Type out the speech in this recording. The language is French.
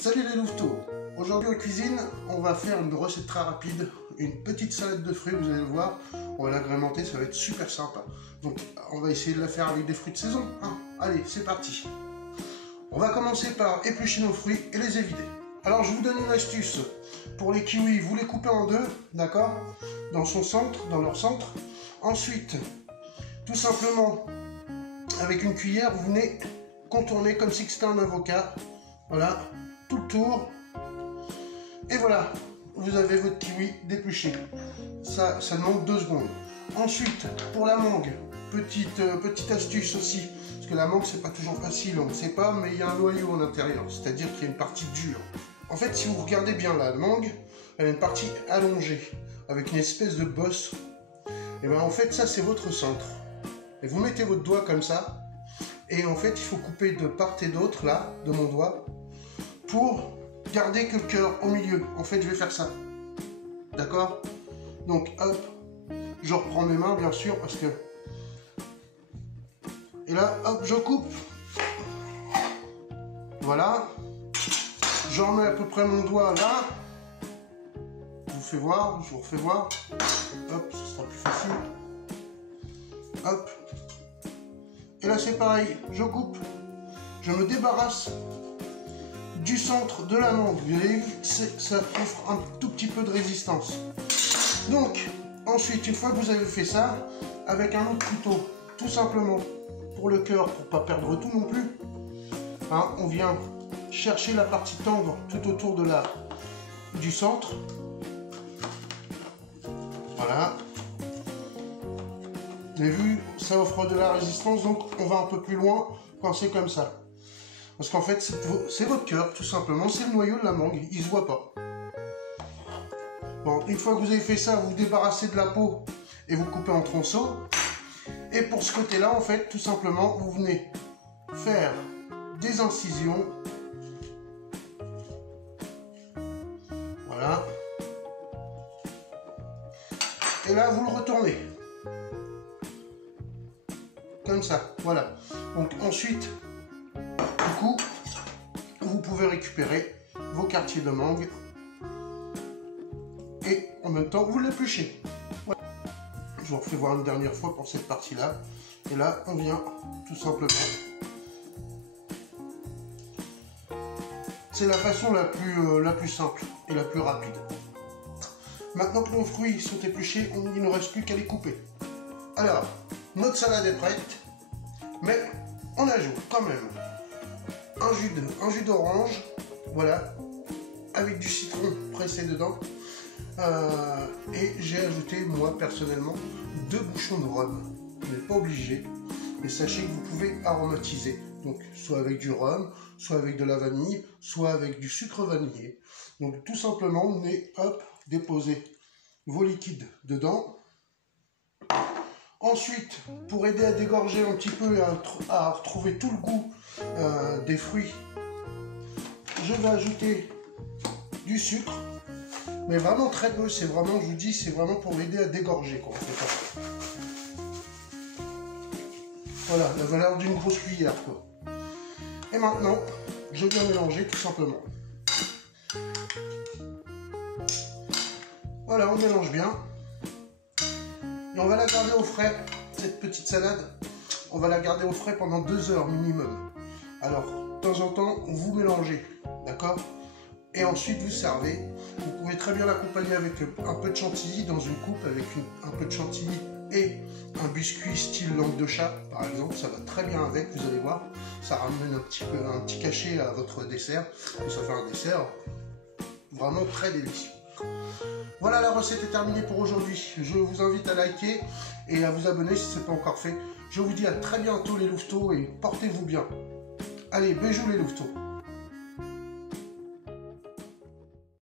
Salut les louveteaux. Aujourd'hui en cuisine, on va faire une recette très rapide, une petite salade de fruits, vous allez le voir. On va l'agrémenter, ça va être super sympa. Donc on va essayer de la faire avec des fruits de saison. Hein. Allez, c'est parti. On va commencer par éplucher nos fruits et les évider. Alors je vous donne une astuce. Pour les kiwis, vous les coupez en deux, d'accord? Dans leur centre. Ensuite, tout simplement, avec une cuillère, vous venez contourner comme si c'était un avocat. Voilà, tout le tour. Et voilà, vous avez votre kiwi d'épluché. Ça demande 2 secondes. Ensuite, pour la mangue, petite astuce aussi. Parce que la mangue, c'est pas toujours facile, on ne sait pas, mais il y a un noyau à l'intérieur. C'est-à-dire qu'il y a une partie dure. En fait, si vous regardez bien la mangue, elle a une partie allongée, avec une espèce de bosse. Et bien en fait, ça c'est votre centre. Et vous mettez votre doigt comme ça. Et en fait, il faut couper de part et d'autre, là, de mon doigt, pour garder que le cœur au milieu. En fait, je vais faire ça. D'accord? Donc, hop, je reprends mes mains, bien sûr, parce que... Et là, hop, je coupe. Voilà. Je remets à peu près mon doigt là. Je vous fais voir, je vous refais voir. Hop, ce sera plus facile. Hop. Et là, c'est pareil, je coupe. Je me débarrasse du centre de la mangue. Vous avez vu, ça offre un tout petit peu de résistance. Donc, ensuite, une fois que vous avez fait ça, avec un autre couteau, tout simplement, pour le cœur, pour ne pas perdre tout non plus, hein, on vient chercher la partie tendre tout autour de du centre. Voilà. Vous avez vu, ça offre de la résistance, donc on va un peu plus loin quand c'est comme ça. Parce qu'en fait, c'est votre cœur, tout simplement, c'est le noyau de la mangue, il se voit pas. Bon, une fois que vous avez fait ça, vous vous débarrassez de la peau et vous coupez en tronçons. Et pour ce côté-là, en fait, tout simplement, vous venez faire des incisions. Voilà. Et là, vous le retournez. Comme ça, voilà. Donc ensuite, du coup, vous pouvez récupérer vos quartiers de mangue. Et en même temps, vous l'épluchez. Voilà. Je vous refais voir une dernière fois pour cette partie-là. Et là, on vient tout simplement... C'est la façon la plus simple et la plus rapide. Maintenant que nos fruits sont épluchés, il ne reste plus qu'à les couper. Alors, notre salade est prête, mais on ajoute quand même un jus d'orange, voilà, avec du citron pressé dedans. Et j'ai ajouté, moi, personnellement, 2 bouchons de rhum. Vous n'êtes pas obligé. Et sachez que vous pouvez aromatiser. Donc, soit avec du rhum, soit avec de la vanille, soit avec du sucre vanillé. Donc, tout simplement, vous venez, hop, déposer vos liquides dedans. Ensuite, pour aider à dégorger un petit peu et à retrouver tout le goût des fruits, je vais ajouter du sucre. Mais vraiment très peu, c'est vraiment, je vous dis, c'est vraiment pour aider à dégorger quand on fait ça. Voilà, la valeur d'une grosse cuillère, quoi. Et maintenant, je viens mélanger tout simplement. Voilà, on mélange bien. Et on va la garder au frais, cette petite salade. On va la garder au frais pendant 2 heures minimum. Alors, de temps en temps, vous mélangez, d'accord? Et ensuite, vous servez. Vous pouvez très bien l'accompagner avec un peu de chantilly dans une coupe, avec un peu de chantilly et un biscuit style langue de chat, par exemple. Ça va très bien avec, vous allez voir. Ça ramène un petit cachet à votre dessert. Et ça fait un dessert vraiment très délicieux. Voilà, la recette est terminée pour aujourd'hui. Je vous invite à liker et à vous abonner si ce n'est pas encore fait. Je vous dis à très bientôt les louveteaux et portez-vous bien. Allez, béjou les louveteaux.